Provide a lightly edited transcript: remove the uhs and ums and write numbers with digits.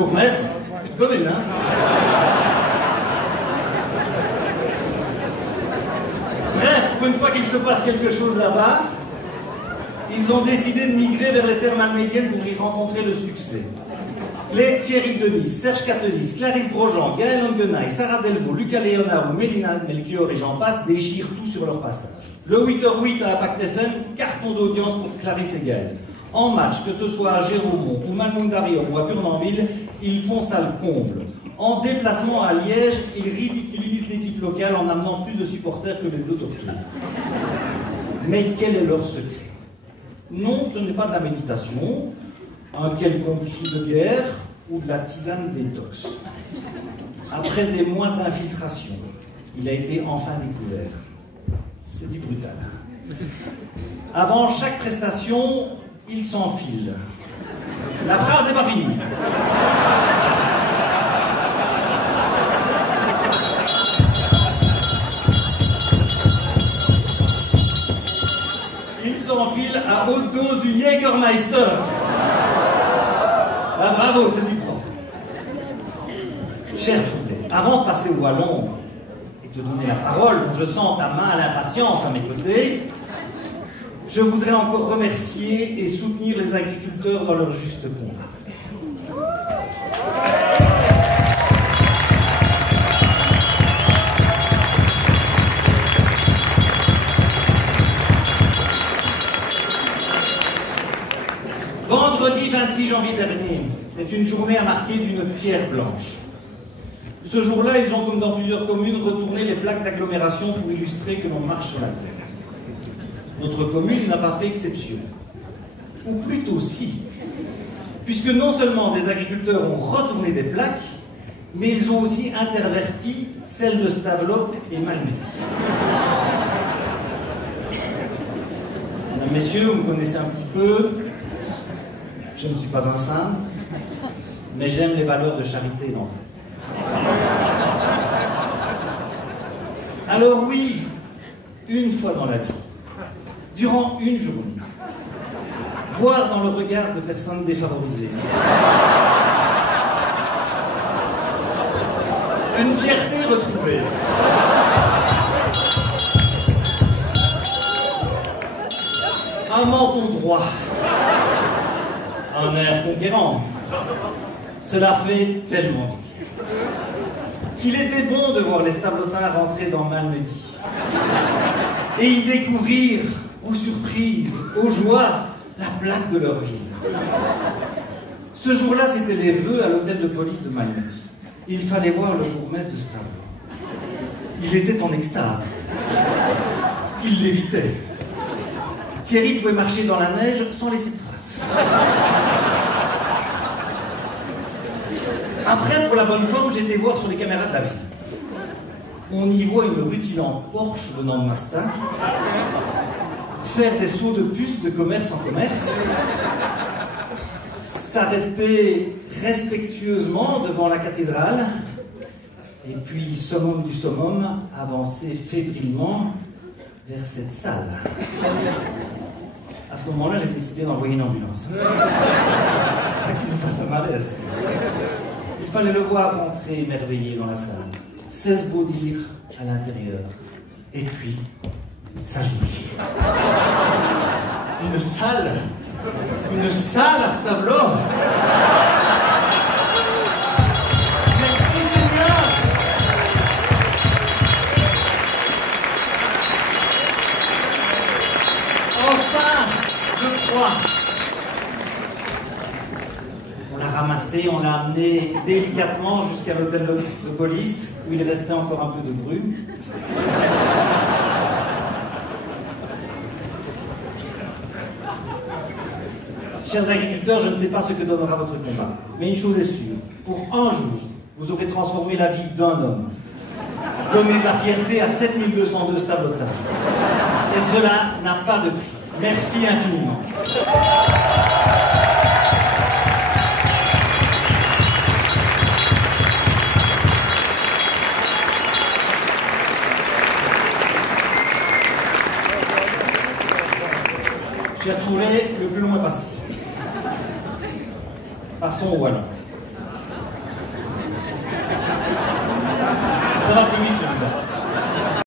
bourgmestre, une commune, hein. Bref, pour une fois qu'il se passe quelque chose là-bas, ils ont décidé de migrer vers les terres malmédiennes pour y rencontrer le succès. Les Thierry Denis, Serge Catelis, Clarisse Grosjean, Gaël Onguenaille, Sarah Delvaux, Lucas Léonard ou Mélina Melchior et j'en passe déchirent tout sur leur passage. Le 8h08 à Impact FM, carton d'audience pour Clarisse et Gaël. En match, que ce soit à Géromont ou Malmundarior ou à Burnanville, ils font ça le comble. En déplacement à Liège, ils ridiculisent l'équipe locale en amenant plus de supporters que les autochtones. Mais quel est leur secret? Non, ce n'est pas de la méditation, un quelconque cri de guerre ou de la tisane détox. Après des mois d'infiltration, il a été enfin découvert. C'est du brutal. Avant chaque prestation, il s'enfile. La phrase n'est pas finie. Il s'enfile à haute dose du Jägermeister. Ah, bravo, c'est du propre. Cher Trouvé, avant de passer au wallon et te donner la parole, dont je sens ta main à l'impatience à mes côtés, je voudrais encore remercier et soutenir les agriculteurs dans leur juste combat. Vendredi 26 janvier dernier est une journée à marquer d'une pierre blanche. Ce jour-là, ils ont, comme dans plusieurs communes, retourné les plaques d'agglomération pour illustrer que l'on marche sur la tête. Notre commune n'a pas fait exception. Ou plutôt si. Puisque non seulement des agriculteurs ont retourné des plaques, mais ils ont aussi interverti celles de Stavelot et Malmedy. Mesdames, messieurs, vous me connaissez un petit peu. Je ne suis pas un saint, mais j'aime les valeurs de charité et d'entraide. Alors oui, une fois dans la vie, durant une journée, voir dans le regard de personnes défavorisées une fierté retrouvée, un menton droit, un air conquérant, cela fait tellement bien qu'il était bon de voir les Stavelotins rentrer dans Malmedy et y découvrir, aux surprises, aux joies, la plaque de leur ville. Ce jour-là, c'était les vœux à l'hôtel de police de Malmedy. Il fallait voir le bourgmestre de Stavelot. Il était en extase. Il l'évitait. Thierry pouvait marcher dans la neige sans laisser de traces. Après, pour la bonne forme, j'ai été voir sur les caméras de la ville. On y voit une rutilante Porsche venant de Mastin faire des sauts de puce de commerce en commerce, s'arrêter respectueusement devant la cathédrale, et puis, summum du summum, avancer fébrilement vers cette salle. À ce moment-là, j'ai décidé d'envoyer une ambulance. Pas qu'il me fasse un malaise. Il fallait le voir rentrer émerveillé dans la salle. 16 beaux dires à l'intérieur. Et puis, s'agenouiller. Une salle à Stavelot. Merci Seigneur. Enfin, je crois. On l'a ramassé, on l'a amené délicatement jusqu'à l'hôtel de police, où il restait encore un peu de brume. Chers agriculteurs, je ne sais pas ce que donnera votre combat, mais une chose est sûre, pour un jour, vous aurez transformé la vie d'un homme, donné de la fierté à 7202 Stavelotins. Et cela n'a pas de prix. Merci infiniment. J'ai retrouvé le plus long est passé. Passons au wallon. Ça va plus vite.